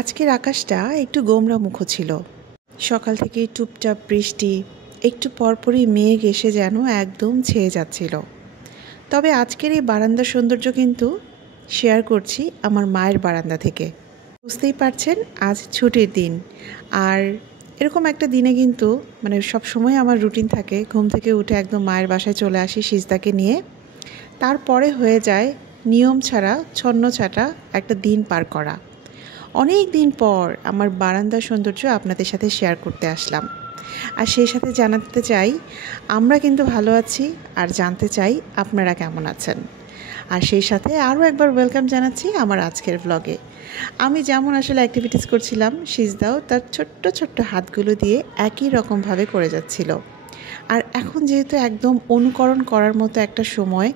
আজকের আকাশটা একটু গোমড়ামুখ ছিল। সকাল থেকে টুপটাপ বৃষ্টি, একটু পরপরই মেঘ এসে যেন একদম ছেয়ে যাচ্ছিল। তবে আজকের এই বারান্দার সৌন্দর্য কিন্তু শেয়ার করছি আমার মায়ের বারান্দা থেকে। বুঝতেই পারছেন আজ ছুটির দিন, আর এরকম একটা দিনে কিন্তু সব সময় আমার রুটিন থাকে ঘুম থেকে উঠে একদম মায়ের বাসায় চলে আসি সিজদাকে নিয়ে। তারপরে হয়ে যায় নিয়ম ছাড়া ছন্ন ছাটা একটা দিন পার করা। অনেক দিন পর আমার বারান্দার সৌন্দর্য আপনাদের সাথে শেয়ার করতে আসলাম, আর সেই সাথে জানাতে চাই আমরা কিন্তু ভালো আছি, আর জানতে চাই আপনারা কেমন আছেন। আর সেই সাথে আরও একবার ওয়েলকাম জানাচ্ছি আমার আজকের ব্লগে। আমি যেমন আসলে অ্যাক্টিভিটিস করছিলাম, সিজদাও তার ছোট্ট ছোট্ট হাতগুলো দিয়ে একই রকমভাবে করে যাচ্ছিল। আর এখন যেহেতু একদম অনুকরণ করার মতো একটা সময়,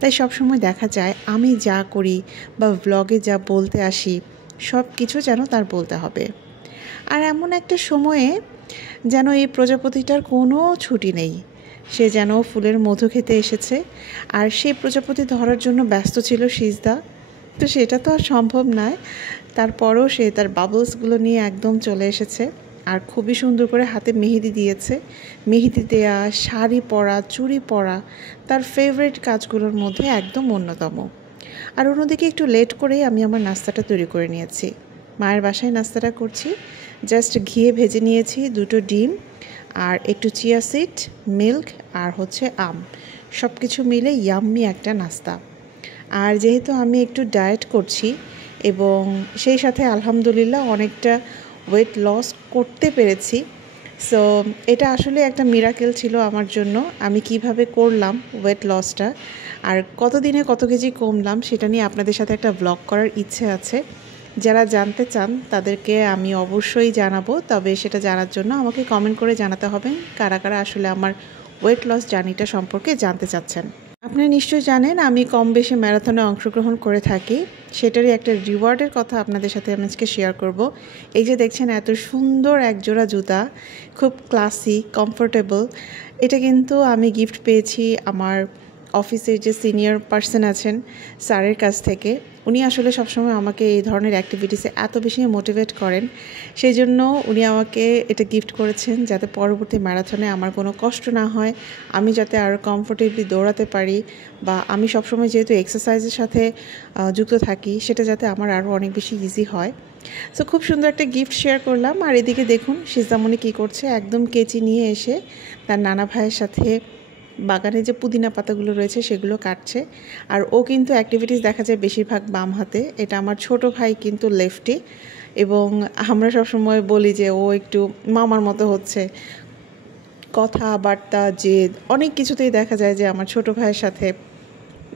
তাই সব সময় দেখা যায় আমি যা করি বা ব্লগে যা বলতে আসি সব কিছু যেন তার বলতে হবে। আর এমন একটা সময়ে যেন এই প্রজাপতিটার কোনো ছুটি নেই, সে যেন ফুলের মধু খেতে এসেছে, আর সেই প্রজাপতি ধরার জন্য ব্যস্ত ছিল সিজদা। তো সেটা তো আর সম্ভব নয়, তারপরও সে তার বাবলসগুলো নিয়ে একদম চলে এসেছে, আর খুবই সুন্দর করে হাতে মেহেদি দিয়েছে। মেহেদি দেয়া, শাড়ি পরা, চুড়ি পরা তার ফেভারিট কাজগুলোর মধ্যে একদম অন্যতম। আর অন্যদিকে একটু লেট করেই আমি আমার নাস্তাটা তৈরি করে নিয়েছি। মায়ের বাসায় নাস্তাটা করছি, জাস্ট ঘিয়ে ভেজে নিয়েছি 2টো ডিম আর একটু চিয়া সিড, মিল্ক আর আম, সব কিছু মিলে ইয়াম্মি একটা নাস্তা। আর যেহেতু আমি একটু ডায়েট করছি এবং সেই সাথে আলহামদুলিল্লাহ অনেকটা ওয়েট লস করতে পেরেছি, সো এটা আসলে একটা মিরাকেল ছিল আমার জন্য। আমি কিভাবে করলাম ওয়েট লসটা আর কতদিনে কত কেজি কমলাম সেটা নিয়ে আপনাদের সাথে একটা ব্লগ করার ইচ্ছে আছে। যারা জানতে চান তাদেরকে আমি অবশ্যই জানাবো, তবে সেটা জানার জন্য আমাকে কমেন্ট করে জানাতে হবে কারা কারা আসলে আমার ওয়েট লস জার্নিটা সম্পর্কে জানতে চাচ্ছেন। আপনারা নিশ্চয়ই জানেন আমি কম বেশি ম্যারাথনে অংশগ্রহণ করে থাকি, সেটারই একটা রিওয়ার্ডের কথা আপনাদের সাথে আমি আজকে শেয়ার করব। এই যে দেখছেন এত সুন্দর একজোড়া জুতা, খুব ক্লাসি, কমফোর্টেবল, এটা কিন্তু আমি গিফট পেয়েছি আমার অফিসের যে সিনিয়র পার্সন আছেন স্যারের কাছ থেকে। উনি আসলে সবসময় আমাকে এই ধরনের অ্যাক্টিভিটিসে এত বেশি মোটিভেট করেন, সেই জন্য উনি আমাকে এটা গিফট করেছেন যাতে পরবর্তী ম্যারাথনে আমার কোনো কষ্ট না হয়, আমি যাতে আরও কমফোর্টেবলি দৌড়াতে পারি, বা আমি সবসময় যেহেতু এক্সারসাইজের সাথে যুক্ত থাকি সেটা যাতে আমার আরও অনেক বেশি ইজি হয়। সো খুব সুন্দর একটা গিফট শেয়ার করলাম। আর এদিকে দেখুন সিজদামণি কী করছে, একদম কেচি নিয়ে এসে তার নানা ভাইয়ের সাথে বাগানে যে পুদিনা পাতাগুলো রয়েছে সেগুলো কাটছে। আর ও কিন্তু অ্যাক্টিভিটিস দেখা যায় বেশিরভাগ বাম হাতে, এটা আমার ছোট ভাই কিন্তু লেফটি, এবং আমরা সবসময় বলি যে ও একটু মামার মতো হচ্ছে, কথাবার্তা জেদ অনেক কিছুতেই দেখা যায় যে আমার ছোট ভাইয়ের সাথে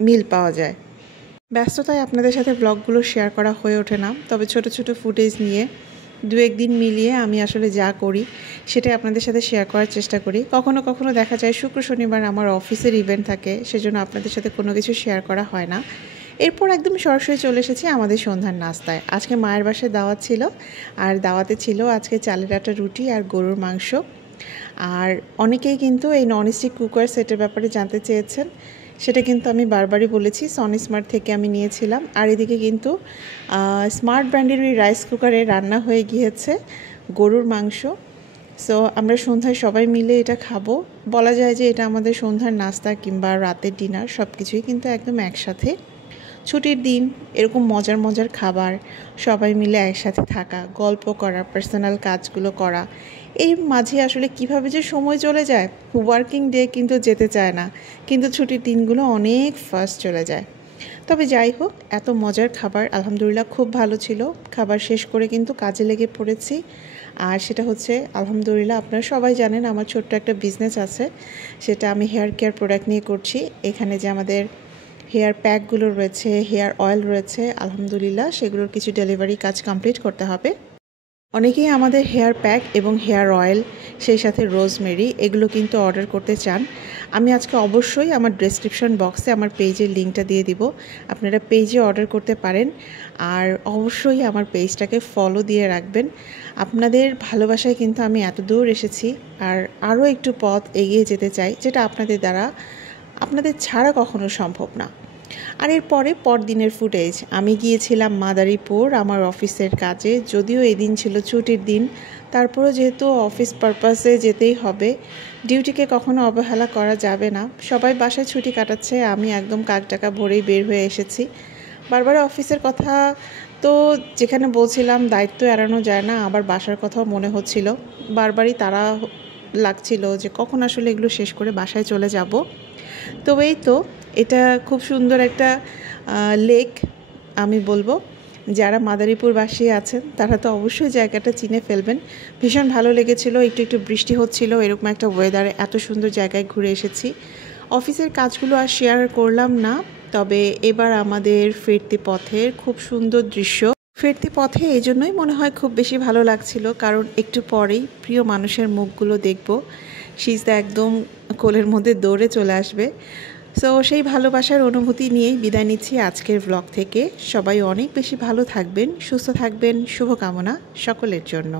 মিল পাওয়া যায়। ব্যস্ততায় আপনাদের সাথে ব্লগগুলো শেয়ার করা হয়ে ওঠে না, তবে ছোট ছোট ফুটেজ নিয়ে 2-1 দিন মিলিয়ে আমি আসলে যা করি সেটাই আপনাদের সাথে শেয়ার করার চেষ্টা করি। কখনো কখনো দেখা যায় শুক্র শনিবার আমার অফিসের ইভেন্ট থাকে, সেজন্য আপনাদের সাথে কোনো কিছু শেয়ার করা হয় না। এরপর একদম সরাসরি চলে এসেছি আমাদের সন্ধ্যার নাস্তায়। আজকে মায়ের বাসায় দাওয়াত ছিল, আর দাওয়াতে ছিল আজকে চালের আটা রুটি আর গরুর মাংস। আর অনেকেই কিন্তু এই ননস্টিক কুকার সেটের ব্যাপারে জানতে চেয়েছেন, সেটা কিন্তু আমি বারবারই বলেছি সনি স্মার্ট থেকে আমি নিয়েছিলাম। আর এদিকে কিন্তু স্মার্ট ব্র্যান্ডের ওই রাইস কুকারে রান্না হয়ে গিয়েছে গরুর মাংস। সো আমরা সন্ধ্যায় সবাই মিলে এটা খাবো, বলা যায় যে এটা আমাদের সন্ধ্যার নাস্তা কিংবা রাতের ডিনার সব কিছুই কিন্তু একদম একসাথে। ছুটির দিন এরকম মজার মজার খাবার, সবাই মিলে একসাথে থাকা, গল্প করা, পার্সোনাল কাজগুলো করা, এই মাঝে আসলে কিভাবে যে সময় চলে যায়, ওয়ার্কিং ডে কিন্তু যেতে চায় না, কিন্তু ছুটির দিনগুলো অনেক ফাস্ট চলে যায়। তবে যাই হোক, এত মজার খাবার আলহামদুলিল্লাহ খুব ভালো ছিল। খাবার শেষ করে কিন্তু কাজে লেগে পড়েছি, আর সেটা হচ্ছে আলহামদুলিল্লাহ আপনারা সবাই জানেন আমার ছোট্ট একটা বিজনেস আছে, সেটা আমি হেয়ার কেয়ার প্রোডাক্ট নিয়ে করছি। এখানে যে আমাদের হেয়ার প্যাকগুলো রয়েছে, হেয়ার অয়েল রয়েছে, আলহামদুলিল্লাহ সেগুলোর কিছু ডেলিভারি কাজ কমপ্লিট করতে হবে। অনেকেই আমাদের হেয়ার প্যাক এবং হেয়ার অয়েল, সেই সাথে রোজমেরি, এগুলো কিন্তু অর্ডার করতে চান। আমি আজকে অবশ্যই আমার ডেসক্রিপশন বক্সে আমার পেজের লিঙ্কটা দিয়ে দিব, আপনারা পেজে অর্ডার করতে পারেন। আর অবশ্যই আমার পেজটাকে ফলো দিয়ে রাখবেন। আপনাদের ভালোবাসায় কিন্তু আমি এত দূর এসেছি, আর আরও একটু পথ এগিয়ে যেতে চাই, যেটা আপনাদের দ্বারা, আপনাদের ছাড়া কখনো সম্ভব না। আর এরপরে পরদিনের ফুটেজ, আমি গিয়েছিলাম মাদারীপুর আমার অফিসের কাজে। যদিও এদিন ছিল ছুটির দিন, তারপরও যেহেতু অফিস পারপাসে যেতেই হবে, ডিউটিকে কখনো অবহেলা করা যাবে না। সবাই বাসায় ছুটি কাটাচ্ছে, আমি একদম কাকটাকা ভরেই বের হয়ে এসেছি। বারবার অফিসের কথা তো যেখানে বলছিলাম দায়িত্ব এড়ানো যায় না, আবার বাসার কথাও মনে হচ্ছিল। বারবারই তারা লাগছিল যে কখন আসলে এগুলো শেষ করে বাসায় চলে যাব। তবে এই তো, এটা খুব সুন্দর একটা লেক। আমি বলবো যারা মাদারীপুরবাসী আছেন তারা তো অবশ্যই জায়গাটা চিনে ফেলবেন। ভীষণ ভালো লেগেছিল, একটু একটু বৃষ্টি হচ্ছিল, এরকম একটা ওয়েদারে এত সুন্দর জায়গায় ঘুরে এসেছি। অফিসের কাজগুলো আর শেয়ার করলাম না, তবে এবার আমাদের ফিরতি পথের খুব সুন্দর দৃশ্য। ফিরতি পথে এই জন্যই মনে হয় খুব বেশি ভালো লাগছিল, কারণ একটু পরেই প্রিয় মানুষের মুখগুলো দেখব। সিজদা একদম কোলের মধ্যে দৌড়ে চলে আসবে। সো সেই ভালোবাসার অনুভূতি নিয়েই বিদায় নিচ্ছি আজকের ব্লগ থেকে। সবাই অনেক বেশি ভালো থাকবেন, সুস্থ থাকবেন, শুভকামনা সকলের জন্য।